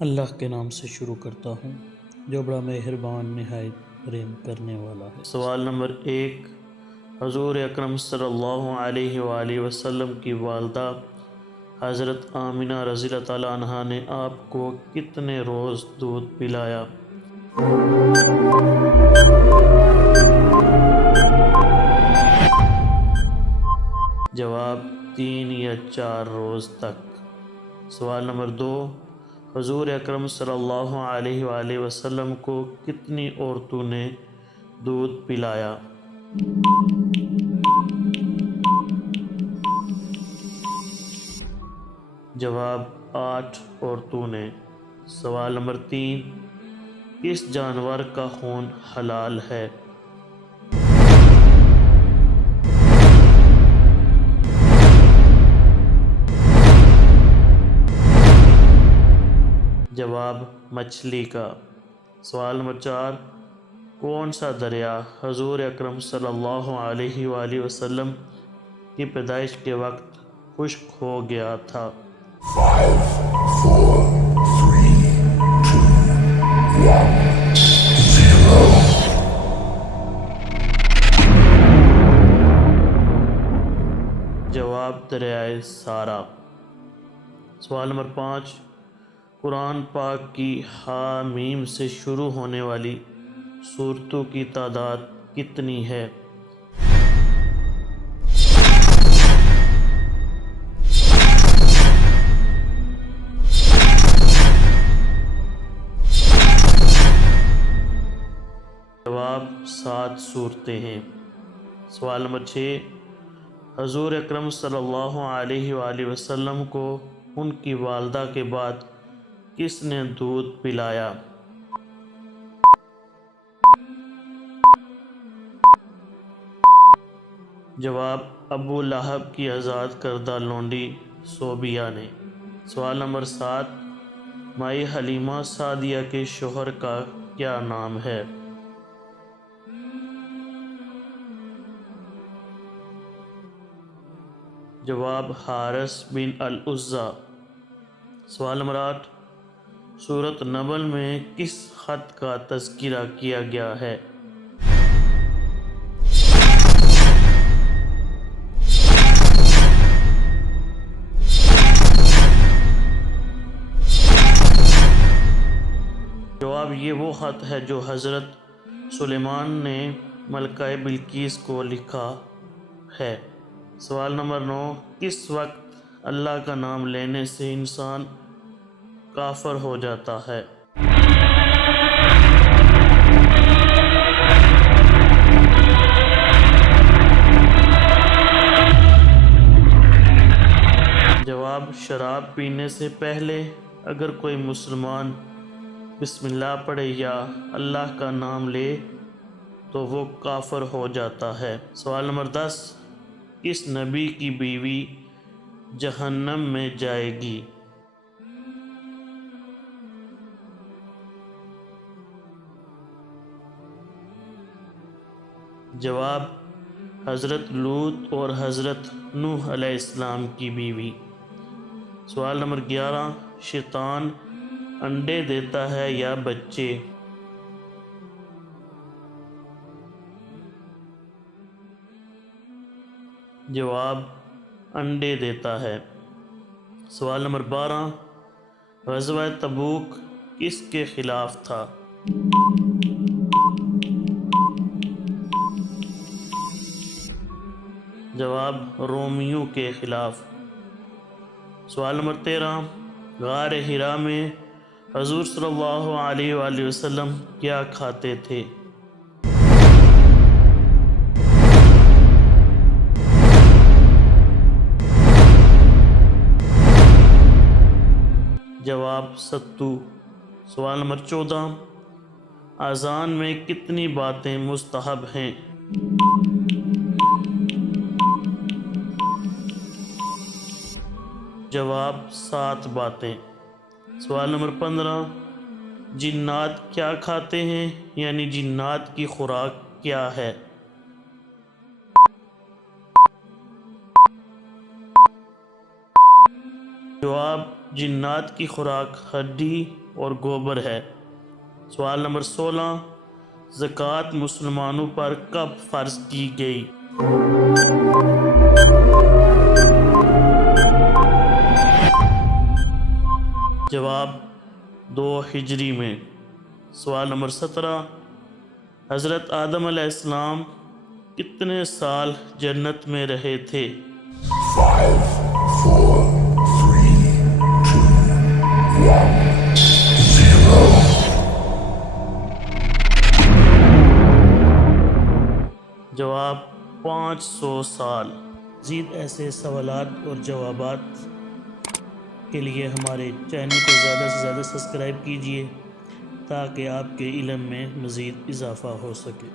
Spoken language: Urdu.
اللہ کے نام سے شروع کرتا ہوں جو بڑا مہربان نہایت رحم کرنے والا ہے۔ سوال نمبر 1، حضور اکرم صلی اللہ علیہ وآلہ وسلم کی والدہ حضرت آمنہ رضی اللہ تعالیٰ عنہا نے آپ کو کتنے روز دودھ پلایا؟ جواب 3 یا 4 روز تک۔ سوال نمبر 2، حضور اکرم صلی اللہ علیہ وآلہ وسلم کو کتنی عورتوں نے دودھ پلایا؟ جواب 8 عورتوں نے۔ سوال نمبر 3، کس جانور کا خون حلال ہے؟ جواب مچھلی کا۔ سوال نمبر 4، کون سا دریا حضور اکرم صلی اللہ علیہ وآلہ وسلم کی پیدائش کے وقت خشک ہو گیا تھا؟ 5 4 3 2 1 0 جواب دریائے سارا۔ سوال نمبر 5، قرآن پاک کی حامیم سے شروع ہونے والی سورتوں کی تعداد کتنی ہے؟ جواب 7 سورتیں ہیں۔ سوال نمبر 6، حضور اکرم صلی اللہ علیہ وآلہ وسلم کو ان کی والدہ کے بعد کس نے دودھ پلایا؟ جواب ابو لہب کی آزاد کردہ لونڈی صوبیہ نے۔ سوال نمبر 7، مائی حلیمہ سعدیہ کے شوہر کا کیا نام ہے؟ جواب حارث بن العزیٰ۔ سوال نمبر 8، سورۃ نمل میں کس خط کا تذکرہ کیا گیا ہے؟ جواب یہ وہ خط ہے جو حضرت سلیمان نے ملکہ بلقیس کو لکھا ہے۔ سوال نمبر 9، کس وقت اللہ کا نام لینے سے انسان کافر ہو جاتا ہے؟ جواب شراب پینے سے پہلے اگر کوئی مسلمان بسم اللہ پڑھے یا اللہ کا نام لے تو وہ کافر ہو جاتا ہے۔ سوال نمبر 10، کس نبی کی بیوی جہنم میں جائے گی؟ جواب حضرت لوط اور حضرت نوح علیہ السلام کی بیوی۔ سوال نمبر 11، شیطان انڈے دیتا ہے یا بچے؟ جواب انڈے دیتا ہے۔ سوال نمبر 12، غزوہ تبوک کس کے خلاف تھا؟ جواب رومیوں کے خلاف۔ سوال نمبر 13، غار حرا میں حضور صلی اللہ علیہ وآلہ وسلم کیا کھاتے تھے؟ جواب ستو۔ سوال نمبر 14، اذان میں کتنی باتیں مستحب ہیں؟ جواب 7 باتیں۔ سوال نمبر 15، جنات کیا کھاتے ہیں یعنی جنات کی خوراک کیا ہے؟ جواب جنات کی خوراک ہڈی اور گوبر ہے؟ سوال نمبر 16، زکوٰۃ مسلمانوں پر کب فرض کی گئی؟ جواب 2 ہجری میں۔ سوال نمبر 17، حضرت آدم علیہ السلام کتنے سال جنت میں رہے تھے؟ 5, 4, 3, 2, 1, 0. جواب 500 سال۔ مزید ایسے سوالات اور جوابات کے لیے ہمارے چینل کو زیادہ سے زیادہ سبسکرائب کیجیے تاکہ آپ کے علم میں مزید اضافہ ہو سکے۔